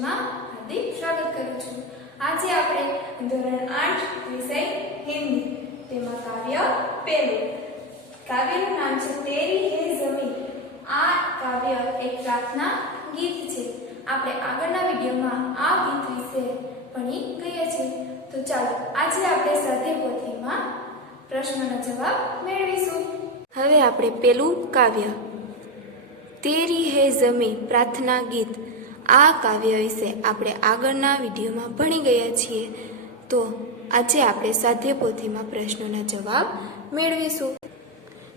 સેશનમાં હાર્દિક સ્વાગત કરું છું। આજે આપણે ધોરણ 8 વિષય હિન્દી તેમાં કાવ્ય પહેલું કાવ્યનું નામ છે તેરી હે ઝમીન। આ કાવ્ય એક પ્રાર્થના ગીત છે। આપણે આગળના વિડિયોમાં આ ગીત વિશે ભણી ગયા છે। તો ચાલો આજે આપણે સ્વાધ્યાય પોથીમાં પ્રશ્નોનો જવાબ મેળવીશું। હવે આપણે પેલું કાવ્ય તેરી હે ઝમીન પ્રાર્થના ગીત આ કાવ્ય વિશે આપણે આગળના વિડીયોમાં ભણી ગયા છીએ। તો આજે આપણે સ્વાધ્યાય પોથીમાં પ્રશ્નોના જવાબ મેળવીશું।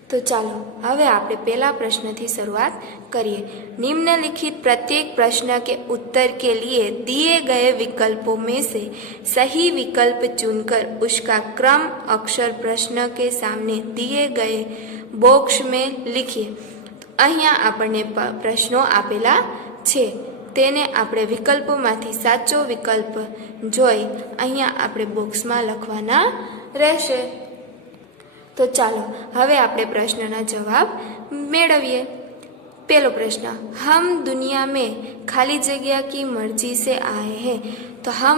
तो चलो હવે આપણે पहला प्रश्न थी शुरुआत करिए। निम्नलिखित प्रत्येक प्रश्न के उत्तर के लिए दिए गए विकल्पों में से सही विकल्प चुनकर उसका क्रम अक्षर प्रश्न के सामने दिए गए बॉक्स में लिखिए। तो અહીંયા આપણને પ્રશ્નો આપેલા છે તેને આપણે વિકલ્પોમાંથી સાચો વિકલ્પ જોઈ અહીંયા આપણે બોક્સમાં લખવાના રહેશે। तो चलो हवे आपणे प्रश्नना जवाब मेळवीए। पहलो प्रश्न, हम दुनिया में खाली जगह की मर्जी से आए हैं। तो हम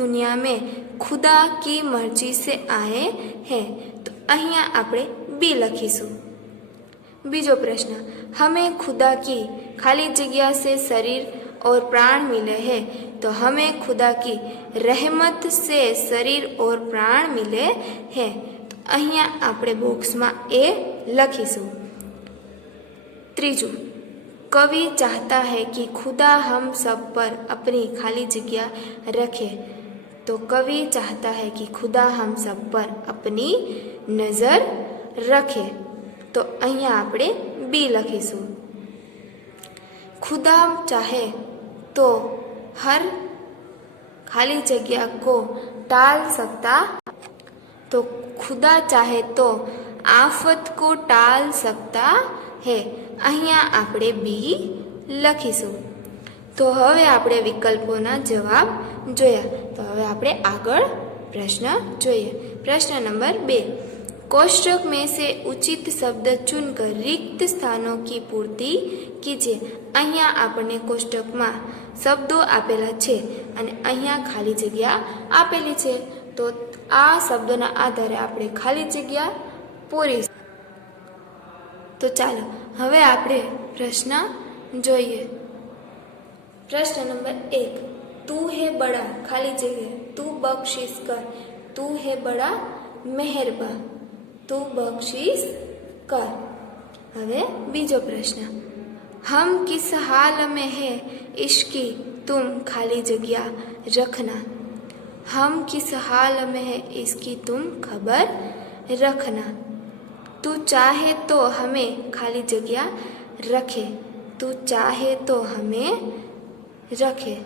दुनिया में खुदा की मर्जी से आए हैं। तो अहींया आपणे बी लखीशुं। बीजो प्रश्न, हमें खुदा की खाली जगह से शरीर और प्राण मिले हैं। तो हमें खुदा की रहमत से शरीर और प्राण मिले हैं। અહીંયા આપણે બોક્સમાં એ લખીશું। ત્રીજું, कवि चाहता है कि खुदा हम सब पर अपनी खाली जगह रखे। तो कवि चाहता है कि खुदा हम सब पर अपनी नजर रखे। तो અહીંયા આપણે બી લખીશું। खुदा चाहे तो हर खाली जगह को टाल सकता। तो खुदा चाहे तो आफत को टाल सकता है। અહીંયા આપણે બી લખીશું। તો હવે આપણે વિકલ્પોના જવાબ જોયા। તો હવે આપણે આગળ પ્રશ્ન જોઈએ। પ્રશ્ન નંબર 2, कोष्टक में से उचित शब्द चुनकर रिक्त स्थानों की पूर्ति कीजिए। અહીંયા આપણને કોષ્ટકમાં શબ્દો આપેલા છે અને અહીંયા ખાલી જગ્યા આપેલી છે। તો આ શબ્દોના આધારે આપણે ખાલી જગ્યા પૂરી। તો ચાલો હવે આપણે પ્રશ્ન જોઈએ। પ્રશ્ન નંબર 1, तू है बड़ा खाली जगह तू बख्शिश कर। तू है बड़ा मेहरबान तू बख्शिश कर। હવે બીજો પ્રશ્न, हम किस हाल में है इसकी तुम खाली जगह रखना। हम किस हाल में है इसकी तुम खबर रखना। तू चाहे तो हमें खाली जगह रखे। तू चाहे तो हमें रखे।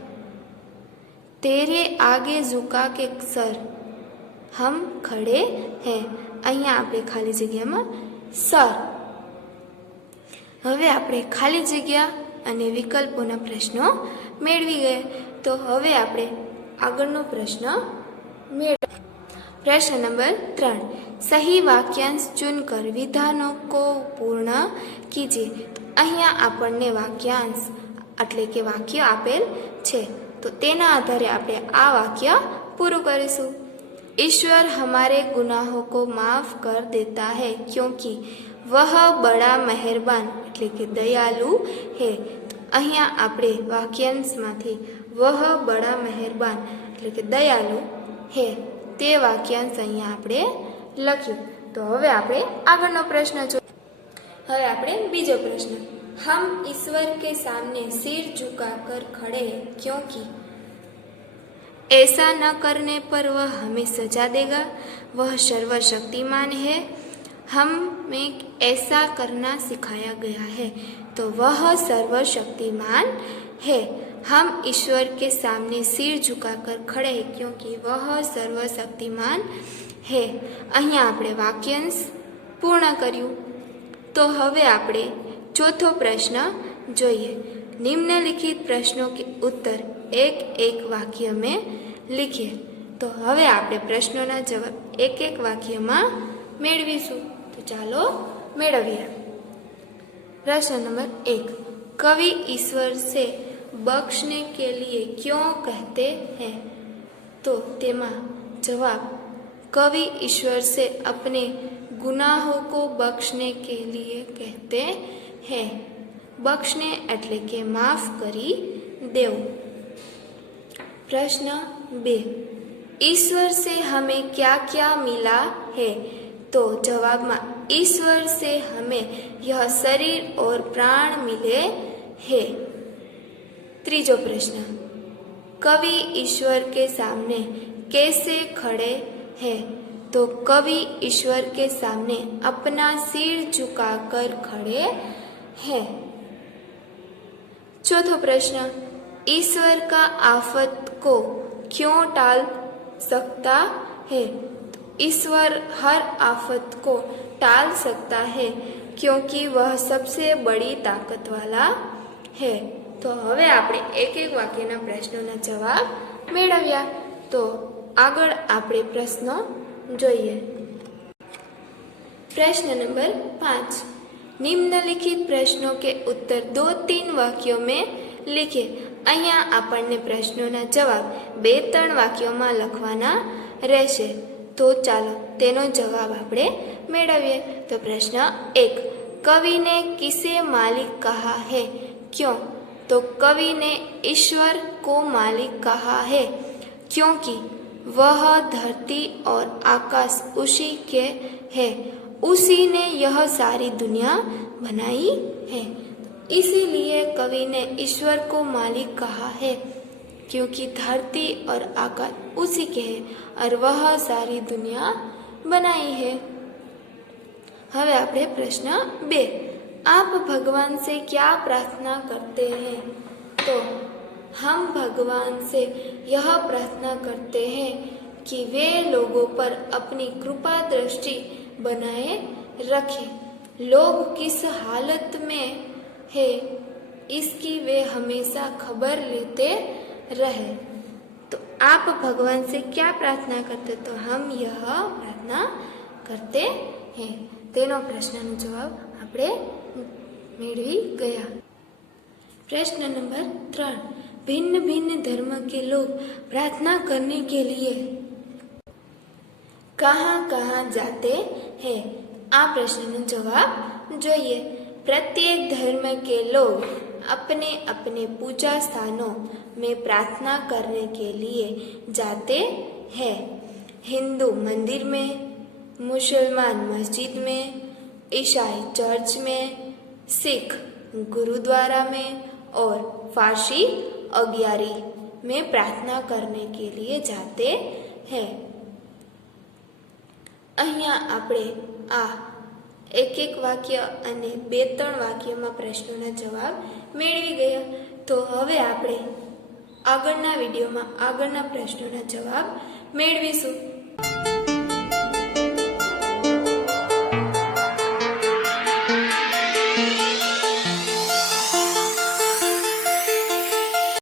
तेरे आगे झुका के सर हम खड़े हैं। અહીંયા આપણે ખાલી જગ્યામાં સર। હવે આપણે ખાલી જગ્યા અને વિકલ્પોના પ્રશ્નો મેળવી ગયા। તો હવે આપણે આગળનો પ્રશ્ન प्रश्न नंबर 3, सही वाक्यांश चुनकर विधानों को पूर्ण कीजिए। तो અહીંયા આપણને વાક્યાંશ એટલે કે વાક્ય આપેલ છે તો તેના આધારે આપણે આ વાક્ય પૂરું કરીશું। ईश्वर हमारे गुनाहों को माफ कर देता है क्योंकि वह बड़ा मेहरबान એટલે કે દયાલુ है। તો અહીંયા આપણે વાક્યાંશમાંથી वह बड़ा मेहरबान એટલે કે દયાલુ है તે વાક્યાંશ અહીંયા આપણે લખ્યું। તો હવે આપણે આગળનો પ્રશ્ન જોઈએ। હવે આપણે બીજો પ્રશ્ન, हम ईश्वर के सामने सिर झुकाकर खड़े हैं क्योंकि ऐसा न करने पर वह हमें सजा देगा। वह सर्वशक्तिमान है। हमें ऐसा करना सिखाया गया है। तो वह सर्वशक्तिमान है। हम ईश्वर के सामने सिर झुकाकर खड़े हैं क्योंकि वह सर्वशक्तिमान है। અહીંયા આપણે વાક્યાંશ પૂર્ણ કર્યું। તો હવે આપણે ચોથો પ્રશ્ન જોઈએ। निम्नलिखित प्रश्नों के उत्तर एक एक वाक्य में लिखिए। तो હવે આપણે પ્રશ્નોના જવાબ એક એક વાક્યમાં મેળવીશું। તો ચાલો મેળવીએ। प्रश्न नंबर 1, कवि ईश्वर से बख्शने के लिए क्यों कहते हैं? तो तेमा जवाब, कवि ईश्वर से अपने गुनाहों को बख्शने के लिए कहते हैं। बख्शने એટલે કે માફ કરી દેવું। प्रश्न 2, ईश्वर से हमें क्या क्या मिला है? तो जवाब में ईश्वर से हमें यह शरीर और प्राण मिले हैं। तीजो प्रश्न, कवि ईश्वर के सामने कैसे खड़े हैं? तो कवि ईश्वर के सामने अपना सिर झुकाकर खड़े हैं। चौथो प्रश्न, ईश्वर का आफत को क्यों टाल सकता है? तो ईश्वर हर आफत को टाल सकता है क्योंकि वह सबसे बड़ी ताकत वाला है। तो हवे आपणे एक एक वाक्यना प्रश्नोना जवाब मेळव्या। तो आगळ आपणे प्रश्नो जोईए। प्रश्न नंबर 5, निम्नलिखित प्रश्नों के उत्तर 2-3 वाक्यों में लिखिए। अहींया आपणने प्रश्नोना जवाब 2-3 वाक्योमां लखवाना रहेशे। तो चालो तेनो जवाब आपणे मेळवीए। तो प्रश्न 1, कवि ने किसे मालिक कहा है? क्यों? तो कवि ने ईश्वर को मालिक कहा है क्योंकि वह धरती और आकाश उसी के है, उसी ने यह सारी दुनिया बनाई है। इसीलिए कवि ने ईश्वर को मालिक कहा है क्योंकि धरती और आकाश उसी के है और वह सारी दुनिया बनाई है। हवे आपणे प्रश्न 2, आप भगवान से क्या प्रार्थना करते हैं? तो हम भगवान से यह प्रार्थना करते हैं कि वे लोगों पर अपनी कृपा दृष्टि बनाए रखें। लोग किस हालत में है इसकी वे हमेशा खबर लेते रहे। तो आप भगवान से क्या प्रार्थना करते? तो हम यह प्रार्थना करते हैं। तेनो प्रश्नનો जवाब આપણે મેળવી ગયા। प्रश्न नंबर 3, भिन्न भिन्न धर्म के लोग प्रार्थना करने के लिए कहाँ कहाँ जाते हैं? आ प्रश्नનો जवाब जोईए। प्रत्येक धर्म के लोग अपने अपने पूजा स्थानों में प्रार्थना करने के लिए जाते हैं। हिंदू मंदिर में, मुसलमान मस्जिद में, ईसाई चर्च में, सिख गुरुद्वारा में और फारसी अग्यारी में प्रार्थना करने के लिए जाते हैं। अहींया आपणे आ एक एक वाक्य अने 2-3 वाक्यमां प्रश्नोना जवाब मेळवी गया। तो हवे आपणे आगळना विडियोमां आगळना प्रश्नोना जवाब मेळवीशुं।